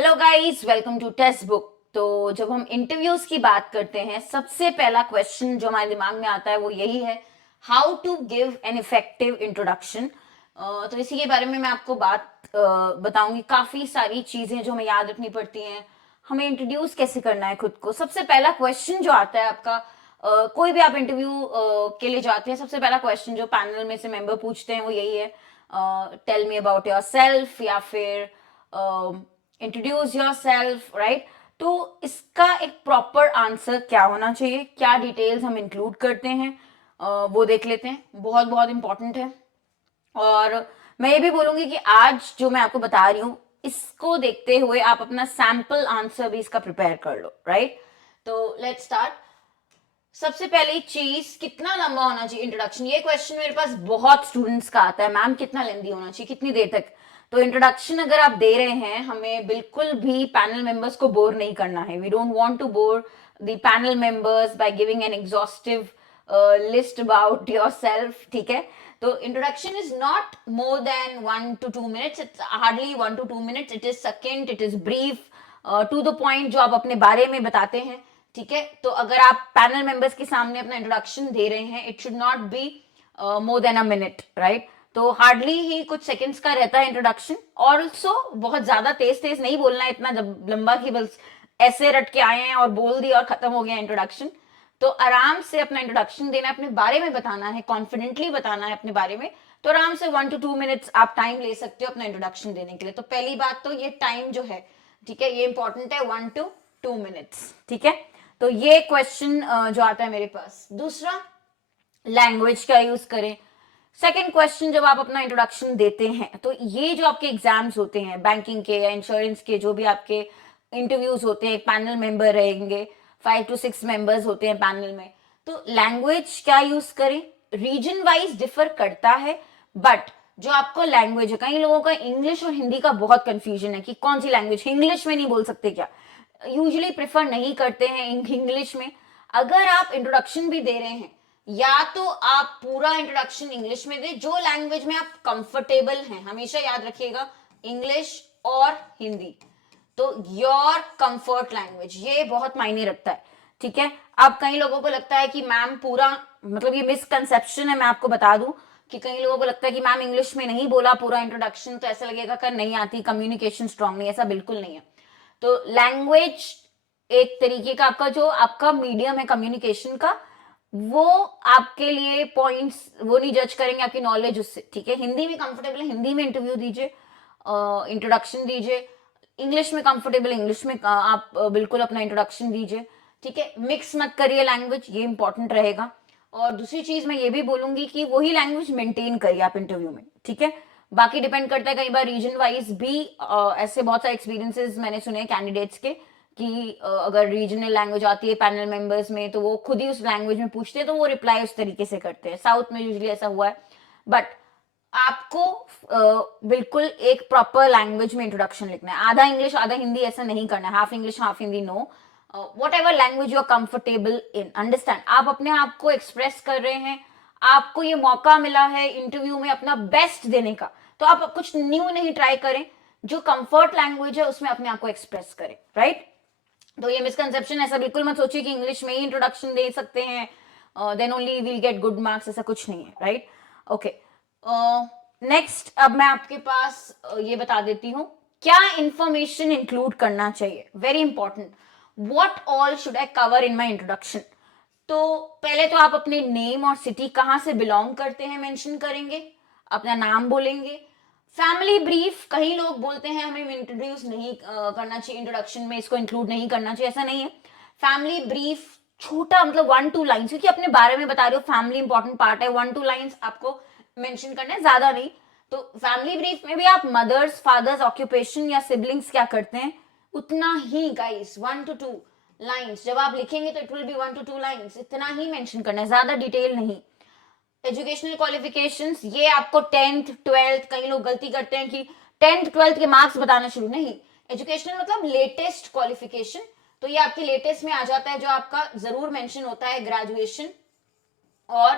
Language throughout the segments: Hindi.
Hello guys, welcome to text book. तो जब हम इंटरव्यूज की बात करते हैं, सबसे पहला क्वेश्चन जो हमारे दिमाग में आता है वो यही है, how to give an effective introduction. तो इसी के बारे में मैं आपको बताऊंगी। काफी सारी चीजें जो हमें याद रखनी पड़ती हैं, हमें इंट्रोड्यूस कैसे करना है खुद को। सबसे पहला क्वेश्चन जो आता है आपका, कोई भी आप इंटरव्यू के लिए जाते हैं, सबसे पहला क्वेश्चन जो पैनल में से मेंबर पूछते हैं वो यही है, tell me about your self, या फिर इंट्रोड्यूस योर सेल्फ, राइट। तो इसका एक प्रॉपर आंसर क्या होना चाहिए, क्या डिटेल्स हम इंक्लूड करते हैं, वो देख लेते हैं। बहुत बहुत इंपॉर्टेंट है। और मैं ये भी बोलूंगी कि आज जो मैं आपको बता रही हूँ, इसको देखते हुए आप अपना सैंपल आंसर भी इसका प्रिपेयर कर लो, राइट। तो लेट्स स्टार्ट। सबसे पहली चीज, कितना लंबा होना चाहिए इंट्रोडक्शन। ये क्वेश्चन मेरे पास बहुत स्टूडेंट्स का आता है, मैम कितना लेंदी होना चाहिए, कितनी देर तक। तो इंट्रोडक्शन अगर आप दे रहे हैं, हमें बिल्कुल भी पैनल मेंबर्स को बोर नहीं करना है। We don't want to bore the panel members by giving an exhaustive list about yourself, ठीक है। तो introduction is not more than 1 to 2 minutes, it's hardly 1 to 2 minutes, it is second, it is brief, to the point, जो आप अपने बारे में बताते हैं, ठीक है। तो अगर आप पैनल मेंबर्स के सामने अपना इंट्रोडक्शन दे रहे हैं, it should not be more than a minute, right. तो हार्डली ही कुछ सेकंड्स का रहता है इंट्रोडक्शन। ऑल्सो बहुत ज्यादा तेज तेज नहीं बोलना है, इतना लंबा कि बस ऐसे रट के आए हैं और बोल दिया और खत्म हो गया इंट्रोडक्शन। तो आराम से अपना इंट्रोडक्शन देना है, अपने बारे में बताना है, कॉन्फिडेंटली बताना है अपने बारे में। तो आराम से 1 to 2 minutes आप टाइम ले सकते हो अपना इंट्रोडक्शन देने के लिए। तो पहली बात तो ये टाइम जो है, ठीक है, ये इंपॉर्टेंट है, 1 to 2 minutes, ठीक है। तो ये क्वेश्चन जो आता है मेरे पास। दूसरा, लैंग्वेज का यूज करें। सेकेंड क्वेश्चन, जब आप अपना इंट्रोडक्शन देते हैं, तो ये जो आपके एग्जाम्स होते हैं बैंकिंग के या इंश्योरेंस के, जो भी आपके इंटरव्यूज होते हैं, पैनल मेंबर रहेंगे, 5 to 6 मेंबर्स होते हैं पैनल में। तो लैंग्वेज क्या यूज करें, रीजन वाइज डिफर करता है, बट जो आपको लैंग्वेज है, कई लोगों का इंग्लिश और हिंदी का बहुत कंफ्यूजन है कि कौन सी लैंग्वेज, इंग्लिश में नहीं बोल सकते क्या, यूजुअली प्रेफर नहीं करते हैं इंग्लिश में। अगर आप इंट्रोडक्शन भी दे रहे हैं, या तो आप पूरा इंट्रोडक्शन इंग्लिश में दे, जो लैंग्वेज में आप कंफर्टेबल हैं। हमेशा याद रखिएगा, इंग्लिश और हिंदी, तो योर कंफर्ट लैंग्वेज, ये बहुत मायने रखता है, ठीक है। अब कई लोगों को लगता है कि मैम पूरा, मतलब ये मिसकंसेप्शन है, मैं आपको बता दूं कि कई लोगों को लगता है कि मैम इंग्लिश में नहीं बोला पूरा इंट्रोडक्शन तो ऐसा लगेगा कि नहीं आती, कम्युनिकेशन स्ट्रांग नहीं। ऐसा बिल्कुल नहीं है। तो लैंग्वेज एक तरीके का आपका, जो आपका मीडियम है कम्युनिकेशन का, वो आपके लिए पॉइंट्स वो नहीं जज करेंगे आपकी नॉलेज उससे, ठीक है। हिंदी में कंफर्टेबल है, हिंदी में इंटरव्यू दीजिए, इंट्रोडक्शन दीजिए। इंग्लिश में कंफर्टेबल, इंग्लिश में आप बिल्कुल अपना इंट्रोडक्शन दीजिए, ठीक है। मिक्स मत करिए लैंग्वेज, ये इंपॉर्टेंट रहेगा। और दूसरी चीज मैं ये भी बोलूंगी कि वही लैंग्वेज मेंटेन करिए आप इंटरव्यू में, ठीक है। बाकी डिपेंड करता है, कई बार रीजन वाइज भी ऐसे बहुत सारे एक्सपीरियंसेस मैंने सुने कैंडिडेट्स के कि अगर रीजनल लैंग्वेज आती है पैनल मेंबर्स में, तो वो खुद ही उस लैंग्वेज में पूछते हैं, तो वो रिप्लाई उस तरीके से करते हैं। साउथ में यूजुअली ऐसा हुआ है। बट आपको बिल्कुल एक प्रॉपर लैंग्वेज में इंट्रोडक्शन लिखना है, आधा इंग्लिश आधा हिंदी ऐसा नहीं करना है, half English half Hindi, no. Whatever language you are comfortable in, understand. आप अपने आप को एक्सप्रेस कर रहे हैं, आपको ये मौका मिला है इंटरव्यू में अपना बेस्ट देने का, तो आप कुछ न्यू नहीं ट्राई करें, जो कंफर्ट लैंग्वेज है उसमें अपने आप को एक्सप्रेस करें, राइट। तो ये मिसकंसेप्शन, ऐसा बिल्कुल मत सोचिए कि इंग्लिश में ही इंट्रोडक्शन दे सकते हैं then only will get good marks, ऐसा कुछ नहीं है, राइट। ओके, नेक्स्ट, अब मैं आपके पास ये बता देती हूँ क्या इंफॉर्मेशन इंक्लूड करना चाहिए। Very important, what all should I cover in my introduction. तो पहले तो आप अपने नेम और सिटी, कहाँ से बिलोंग करते हैं, मेंशन करेंगे, अपना नाम बोलेंगे। फैमिली ब्रीफ, कई लोग बोलते हैं हमें इंट्रोड्यूस नहीं करना चाहिए इंट्रोडक्शन में, इसको इंक्लूड नहीं करना चाहिए, ऐसा नहीं है। फैमिली ब्रीफ छोटा, मतलब 1 2 लाइन्स, क्योंकि अपने बारे में बता रहे हो, फैमिली इंपॉर्टेंट पार्ट है, 1 2 लाइन्स आपको मेंशन करना है, ज्यादा नहीं। तो फैमिली ब्रीफ में भी आप मदर्स फादर्स ऑक्यूपेशन या सिबलिंग्स क्या करते हैं, उतना ही गाइस, 1 to 2 लाइन्स जब आप लिखेंगे तो it will be 1 to 2 lines, इतना ही मेंशन करना है, ज्यादा डिटेल नहीं। एजुकेशनल क्वालिफिकेशंस, ये आपको 10th 12th, कई लोग गलती करते हैं कि 10th 12th के मार्क्स बताना शुरू, नहीं। एजुकेशनल मतलब लेटेस्ट क्वालिफिकेशन, तो ये आपके लेटेस्ट में आ जाता है, जो आपका जरूर मेंशन होता है ग्रेजुएशन और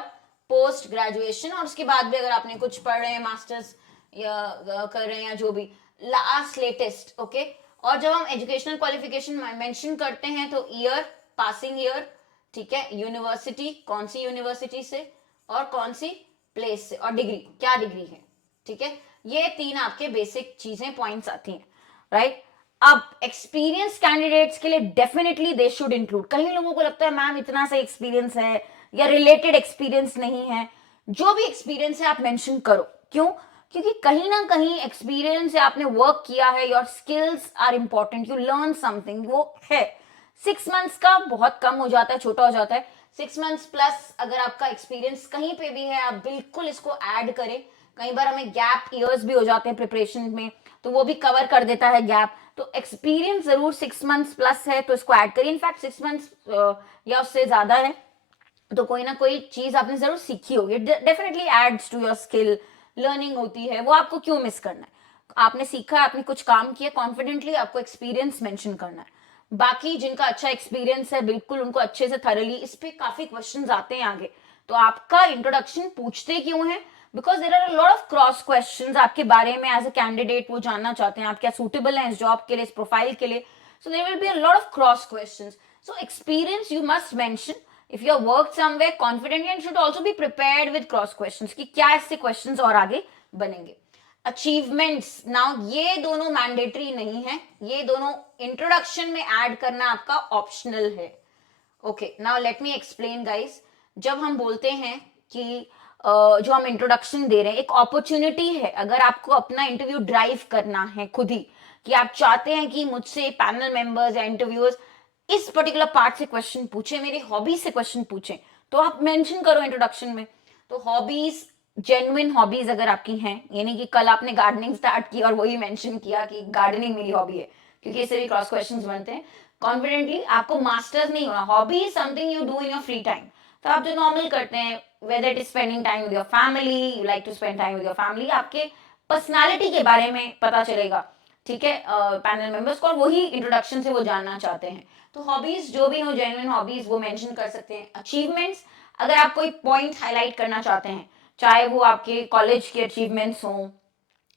पोस्ट ग्रेजुएशन, और उसके बाद भी अगर आपने कुछ पढ़ रहे हैं, मास्टर्स या कर रहे हैं या जो भी, लास्ट लेटेस्ट, ओके। और जब हम एजुकेशनल क्वालिफिकेशन मेंशन करते हैं तो ईयर, पासिंग ईयर, ठीक है, यूनिवर्सिटी, कौन सी यूनिवर्सिटी से और कौन सी प्लेस से, और डिग्री, क्या डिग्री है, ठीक है। ये 3 आपके बेसिक चीजें, पॉइंट्स आती हैं, राइट। अब एक्सपीरियंस कैंडिडेट्स के लिए डेफिनेटली दे शुड इंक्लूड। कई लोगों को लगता है मैम इतना सा एक्सपीरियंस है या रिलेटेड एक्सपीरियंस नहीं है, जो भी एक्सपीरियंस है आप मेंशन करो। क्यों? क्योंकि कहीं ना कहीं एक्सपीरियंस से आपने वर्क किया है, your skills are important, you learn something, वो है। 6 मंथ्स का बहुत कम हो जाता है, छोटा हो जाता है। 6 मंथ्स प्लस अगर आपका एक्सपीरियंस कहीं पे भी है, आप बिल्कुल इसको ऐड करें। कई बार हमें गैप ईयर्स भी हो जाते हैं प्रिपरेशन में, तो वो भी कवर कर देता है गैप। तो एक्सपीरियंस जरूर 6 मंथ्स प्लस है तो इसको ऐड करिए। इनफैक्ट 6 मंथ्स या उससे ज्यादा है तो कोई ना कोई चीज आपने जरूर सीखी होगी, definitely adds to your skill, learning होती है, वो आपको क्यों मिस करना है। आपने सीखा है, आपने कुछ काम किया, कॉन्फिडेंटली आपको एक्सपीरियंस मेंशन करना है। बाकी जिनका अच्छा एक्सपीरियंस है बिल्कुल उनको अच्छे से थरली, इस पे काफी क्वेश्चंस आते हैं आगे। तो आपका इंट्रोडक्शन पूछते क्यों है? Because there are lot of cross questions आपके बारे में एज अ कैंडिडेट, वो जानना चाहते हैं आप क्या सूटेबल हैं इस जॉब के लिए, इस प्रोफाइल के लिए। So there will be a lot of cross questions. So experience you must mention if you have worked somewhere confidently, and should also be prepared with cross questions कि क्या इससे questions और आगे बनेंगे। अचीवमेंट्स, नाउ ये दोनों मैंडेटरी नहीं है, ये दोनों इंट्रोडक्शन में ऐड करना आपका ऑप्शनल है। Okay, now let me explain guys. जब हम बोलते हैं कि जो हम इंट्रोडक्शन दे रहे हैं, एक अपॉर्चुनिटी है, अगर आपको अपना इंटरव्यू ड्राइव करना है खुद ही, कि आप चाहते हैं कि मुझसे पैनल मेंबर्स या इंटरव्यूअर्स इस पर्टिकुलर पार्ट से क्वेश्चन पूछे, मेरी हॉबीज से क्वेश्चन पूछे, तो आप मेंशन करो इंट्रोडक्शन में। तो हॉबीज, जेन्युइन हॉबीज अगर आपकी हैं, यानी कि कल आपने गार्डनिंग स्टार्ट की और वही मेंशन किया कि गार्डनिंग मेरी हॉबी है, क्योंकि इससे भी क्रॉस क्वेश्चंस बनते हैं। कॉन्फिडेंटली आपको मास्टर्स नहीं होना, hobby is something you do in your free time. तो आप जो नॉर्मल करते हैं, whether it is spending time with your family, you like to spend time with your family, आपके पर्सनालिटी के बारे में पता चलेगा, ठीक है, पैनल मेंबर्स को, और वही इंट्रोडक्शन से वो जानना चाहते हैं। तो हॉबीज जो भी हो, जेन्युइन हॉबीज, वो मेंशन कर सकते हैं। अचीवमेंट्स, अगर आप कोई पॉइंट हाईलाइट करना चाहते हैं, चाहे वो आपके कॉलेज के अचीवमेंट्स हो,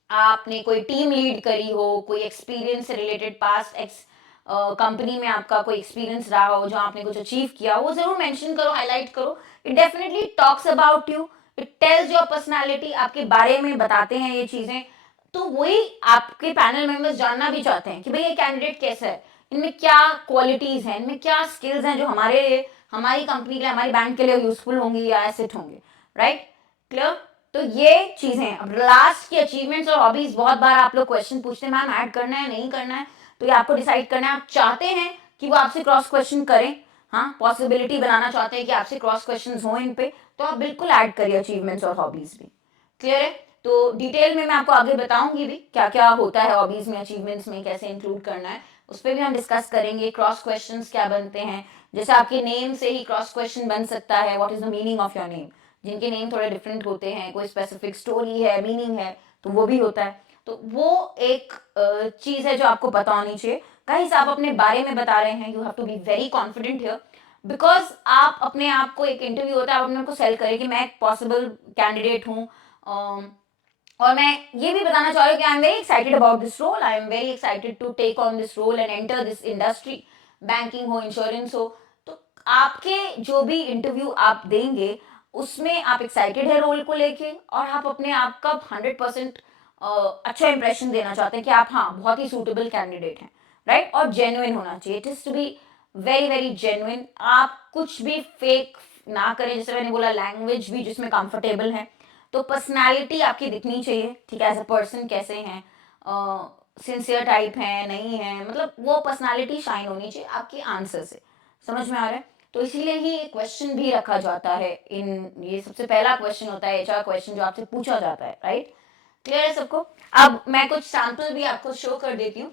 आपने कोई टीम लीड करी हो, कोई एक्सपीरियंस से रिलेटेड पास्ट कंपनी में आपका कोई एक्सपीरियंस रहा हो जहां आपने कुछ अचीव किया, वो जरूर मेंशन करो, हाईलाइट करो। It definitely talks about you, it tells your personality, आपके बारे में बताते हैं ये चीजें। तो वही आपके पैनल मेंबर्स जानना भी चाहते हैं कि भाई ये कैंडिडेट कैसा है, इनमें क्या क्वालिटीज हैं, इनमें क्या स्किल्स हैं जो हमारे लिए, हमारी कंपनी के लिए, हमारी बैंक के लिए यूजफुल होंगी या एसेट होंगे, राइट। क्लियर? तो ये चीजें। अब लास्ट की अचीवमेंट्स और हॉबीज, बहुत बार आप लोग क्वेश्चन पूछते हैं मैम ऐड करना है नहीं करना है, तो ये आपको डिसाइड करना है। आप चाहते हैं कि वो आपसे क्रॉस क्वेश्चन करें, हाँ, पॉसिबिलिटी बनाना चाहते हैं कि आपसे क्रॉस क्वेश्चन हो इन पे, तो आप बिल्कुल ऐड करिए अचीवमेंट्स और हॉबीज भी। क्लियर है? तो डिटेल में मैं आपको आगे बताऊंगी भी क्या क्या होता है हॉबीज में, अचीवमेंट्स में कैसे इंक्लूड करना है, उस पर भी हम डिस्कस करेंगे। क्रॉस क्वेश्चन क्या बनते हैं, जैसे आपके नेम से ही क्रॉस क्वेश्चन बन सकता है, what is the meaning of your name. जिनके नेम थोड़े डिफरेंट होते हैं, कोई स्पेसिफिक स्टोरी है, मीनिंग है, तो वो भी होता है। तो वो एक चीज है जो आपको पता होनी चाहिए। गाइस, आप अपने बारे में बता रहे हैं, you have to be very confident here, because आप अपने आप को, एक इंटरव्यू होता है, आप अपने आप को सेल करें कि मैं एक पॉसिबल कैंडिडेट हूँ। और मैं ये भी बताना चाह रही हूँ कि I am very excited about this role, I am very excited to take on this role and enter this industry, banking हो, इंश्योरेंस हो। तो आपके जो भी इंटरव्यू आप देंगे उसमें आप एक्साइटेड है रोल को लेके, और आप अपने आप का 100% अच्छा इंप्रेशन देना चाहते हैं कि आप, हाँ, बहुत ही सूटेबल कैंडिडेट हैं, राइट। और जेन्युइन होना चाहिए, it is to be very very genuine. आप कुछ भी फेक ना करें, जैसे मैंने बोला, लैंग्वेज भी जिसमें कंफर्टेबल है। तो पर्सनालिटी आपकी दिखनी चाहिए, ठीक है, एज अ पर्सन कैसे हैं, सिंसियर टाइप है नहीं है, मतलब वो पर्सनालिटी शाइन होनी चाहिए आपके आंसर से। समझ में आ रहा है? तो इसीलिए ही क्वेश्चन भी रखा जाता है इन, ये सबसे पहला क्वेश्चन होता है एचआर क्वेश्चन जो आपसे पूछा जाता है, राइट। क्लियर है सबको? अब मैं कुछ सैंपल भी आपको शो कर देती हूँ,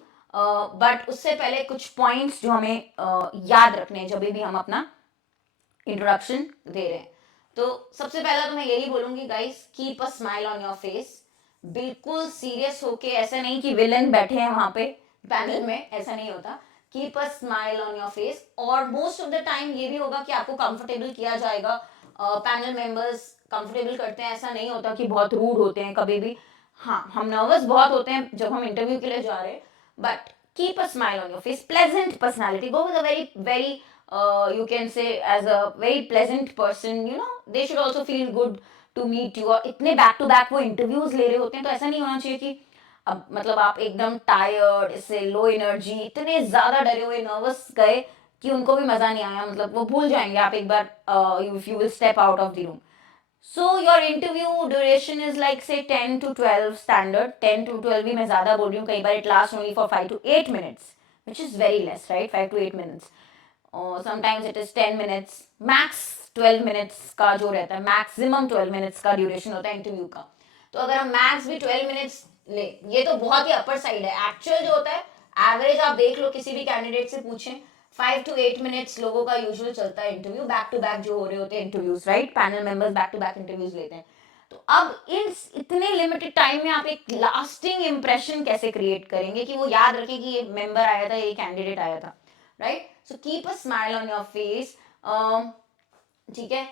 बट उससे पहले कुछ पॉइंट्स जो हमें याद रखने हैं जब भी हम अपना इंट्रोडक्शन दे रहे हैं। तो सबसे पहला तो मैं यही बोलूंगी guys, keep a smile on your face. बिल्कुल सीरियस होके, ऐसा नहीं कि विलन बैठे हैं वहां पे पैनल में, ऐसा नहीं होता। Keep a smile on your face. और मोस्ट ऑफ द टाइम ये भी होगा कि आपको कंफर्टेबल किया जाएगा, पैनल मेंबर्स कंफर्टेबल करते हैं, ऐसा नहीं होता कि बहुत रूड होते हैं कभी भी। हाँ, हम नर्वस बहुत होते हैं जब हम इंटरव्यू के लिए जा रहे हैं, but keep a smile on your face, pleasant personality, go with a very you can say as a very pleasant person, you know, they should also feel good to meet you. और इतने बैक टू बैक वो इंटरव्यूज ले रहे होते हैं, तो ऐसा नहीं होना चाहिए कि अब मतलब आप एकदम टायर्ड, इससे लो एनर्जी, इतने ज्यादा डरे हुए नर्वस गए कि उनको भी मजा नहीं आया, मतलब वो भूल जाएंगे आप एक बार if you will step out of the room. So your interview duration is like say 10 to 12 standard. 10 to 12 भी मैं ज़्यादा बोल रही हूँ, कई बार it lasts only for 5 to 8 minutes, which is very less, right? 5 to 8 minutes. Or sometimes it is 10 minutes. Max 12 minutes का जो रहता है, maximum 12 minutes का duration होता है इंटरव्यू का. तो अगर हम max भी 12 minutes ले, ये तो बहुत ही अपर साइड है. एक्चुअल जो होता है, एवरेज आप देख लो, किसी भी कैंडिडेट से पूछें, 5 to 8 मिनट्स लोगों का यूजुअल चलता है इंटरव्यू, बैक टू बैक जो हो रहे होते हैं interviews, right? Panel members back to back interviews लेते हैं. तो अब इतने लिमिटेड टाइम में आप एक लास्टिंग इंप्रेशन कैसे क्रिएट करेंगे कि वो याद रखे कि ये मेंबर आया था, ये कैंडिडेट आया था, right? So keep a smile on your face. ठीक है,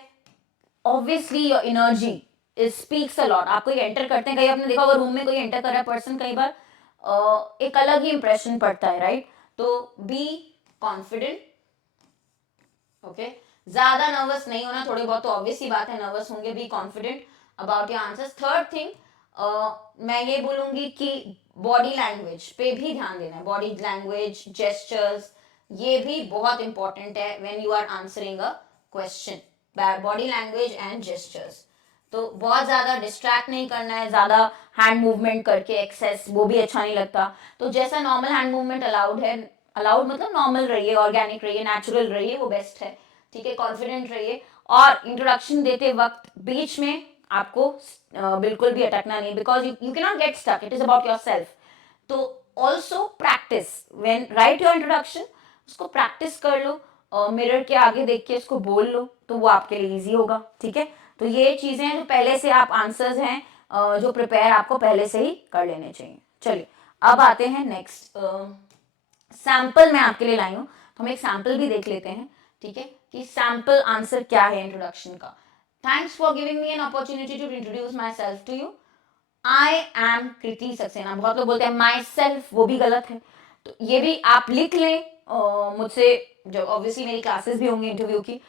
obviously your energy speaks a lot. आप कोई एंटर करते हैं, कहीं आपने देखा होगा रूम में कोई एंटर कर रहा है पर्सन, कई बार एक अलग ही इंप्रेशन पड़ता है, राइट? तो बी कॉन्फिडेंट. ओके, ज्यादा नर्वस नहीं होना, थोड़े बहुत तो ऑब्वियस ही बात है नर्वस होंगे. Be confident about your answers. Third thing, मैं ये बोलूंगी कि बॉडी लैंग्वेज पे भी ध्यान देना है. बॉडी लैंग्वेज, जेस्चर्स, ये भी बहुत इंपॉर्टेंट है when you are answering a question. Body language and gestures. तो बहुत ज्यादा डिस्ट्रैक्ट नहीं करना है, ज्यादा हैंड मूवमेंट करके एक्सेस, वो भी अच्छा नहीं लगता. तो जैसा नॉर्मल हैंड मूवमेंट अलाउड है, अलाउड मतलब नॉर्मल रहिए, ऑर्गेनिक रहिए, नेचुरल रहिए, वो बेस्ट है. ठीक है, कॉन्फिडेंट रहिए. और इंट्रोडक्शन देते वक्त बीच में आपको बिल्कुल भी अटकना नहीं, because you can not get stuck, it is about your self. तो also practice when write your introduction, उसको प्रैक्टिस कर लो, मिरर के आगे देख के उसको बोल लो, तो वो आपके लिए ईजी होगा. ठीक है, तो ये चीजें हैं जो पहले से आप आंसर्स हैं जो प्रिपेयर आपको पहले से ही कर लेने चाहिए. चलिए अब आते हैं नेक्स्ट. सैंपल मैं आपके लिए लाई हूँ, तो हम एक सैंपल भी देख लेते हैं. ठीक है, कि सैंपल आंसर क्या है इंट्रोडक्शन का. Thanks for giving me an opportunity to introduce my self to you. I am Kriti Saxena. बहुत लोग बोलते हैं माई सेल्फ, वो भी गलत है, तो ये भी आप लिख लें. मुझसे जो ऑब्वियसली मेरी क्लासेस भी होंगी इंटरव्यू की,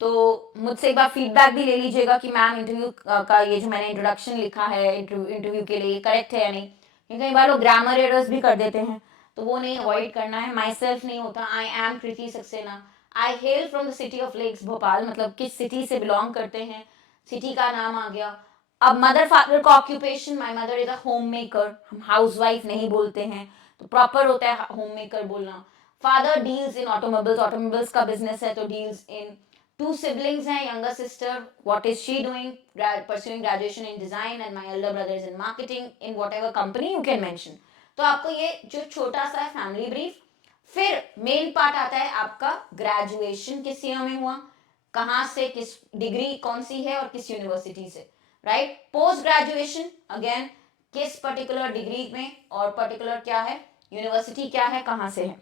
तो मुझसे एक बार फीडबैक भी ले लीजिएगा कि मैम इंटरव्यू का ये जो मैंने इंट्रोडक्शन लिखा है इंटरव्यू के लिए करेक्ट है या नहीं. कई बार लोग ग्रामर एरर्स भी कर देते हैं, तो वो नहीं, अवॉइड करना है. माई सेल्फ नहीं होता, I am Kriti Saxena. I hail from the city of lakes Bhopal, मतलब किस सिटी से बिलोंग करते हैं, सिटी का नाम आ गया. अब मदर फादर का occupation, my mother is a home maker, हम हाउस वाइफ नहीं बोलते हैं, तो प्रॉपर होता है होम मेकर बोलना. Father deals in automobiles, automobiles का बिजनेस है, तो डील्स इन. Two siblings हैं, younger sister, what is she doing? Pursuing graduation in design, and my elder brother is in marketing in whatever company you can mention. तो आपको ये जो छोटा सा है फैमिली ब्रीफ. फिर मेन पार्ट आता है आपका ग्रेजुएशन किस ईयर में हुआ, कहाँ से, किस डिग्री कौन सी है और किस यूनिवर्सिटी से, राइट? पोस्ट ग्रेजुएशन अगेन किस पर्टिकुलर डिग्री में और पर्टिकुलर क्या है, यूनिवर्सिटी क्या है, कहाँ से है.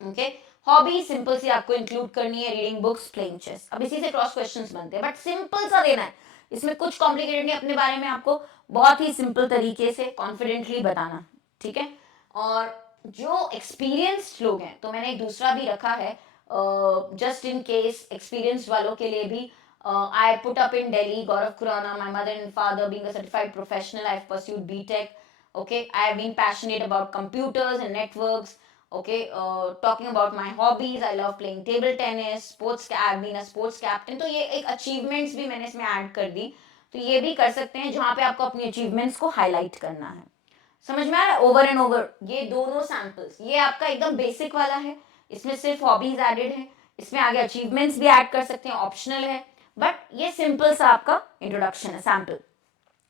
ओके, हॉबी सिंपल सी आपको इंक्लूड करनी है, रीडिंग बुक्स, प्लेइंग चेस. अब इसी से क्रॉस क्वेश्चंस बनते हैं, बट सिंपल सा देना है, इसमें कुछ कॉम्प्लिकेटेड नहीं. अपने बारे में आपको बहुत ही सिंपल तरीके से कॉन्फिडेंटली बताना. ठीक है, और जो एक्सपीरियंस्ड लोग हैं, तो मैंने एक दूसरा भी रखा है जस्ट इन केस एक्सपीरियंस्ड वालों के लिए भी. I put up in Delhi, Gaurav Khurana, my mother and father being a certified professional, I've pursued BTech. Okay, I've been passionate about computers and networks. Okay, talking about my hobbies, I love playing table tennis, sports. I've been a sports captain. तो ये एक achievements भी मैंने इसमें ऐड कर दी. तो ये भी कर सकते हैं जहाँ पे आपको अपनी achievements को हाईलाइट करना है. समझ में आ रहा है? ओवर एंड ओवर ये दोनों सैंपल्स, ये आपका एकदम बेसिक वाला है, इसमें सिर्फ हॉबीज एडेड है, इसमें आगे अचीवमेंट्स भी ऐड कर सकते हैं, ऑप्शनल है, बट ये सिंपल सा आपका इंट्रोडक्शन है, sample.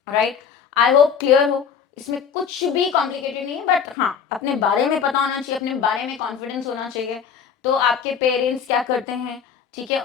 Right, I hope clear हो. इसमें कुछ भी कॉम्प्लिकेटेड नहीं है, बट हाँ अपने बारे में पता होना चाहिए, अपने बारे में कॉन्फिडेंस होना चाहिए. तो आपके पेरेंट्स क्या करते हैं, ठीक है,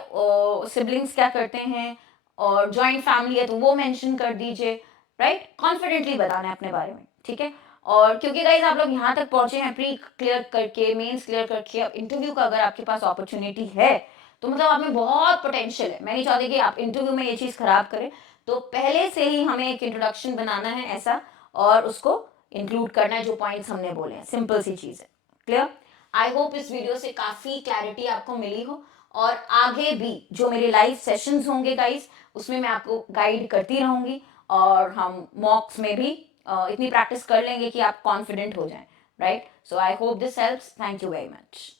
सिबलिंग्स क्या करते हैं, और जॉइंट फैमिली है तो वो मेंशन कर दीजिए. राइट, कॉन्फिडेंटली बताना है अपने बारे में. ठीक है, और क्योंकि गाइस आप लोग यहाँ तक पहुंचे हैं प्री क्लियर करके, मेंस क्लियर करके, अब इंटरव्यू का अगर आपके पास अपॉर्चुनिटी है तो मतलब आप में बहुत पोटेंशियल है. मैं नहीं चाहती कि आप इंटरव्यू में ये चीज़ खराब करें, तो पहले से ही हमें एक इंट्रोडक्शन बनाना है ऐसा, और उसको इंक्लूड करना है जो पॉइंट्स हमने बोले हैं. सिंपल सी चीज़ है. क्लियर? आई होप इस वीडियो से काफी क्लैरिटी आपको मिली हो, और आगे भी जो मेरे लाइव सेशंस होंगे गाइस, उसमें मैं आपको गाइड करती रहूंगी, और हम मॉक्स में भी इतनी प्रैक्टिस कर लेंगे कि आप कॉन्फिडेंट हो जाएं, right? So I hope this helps. Thank you very much.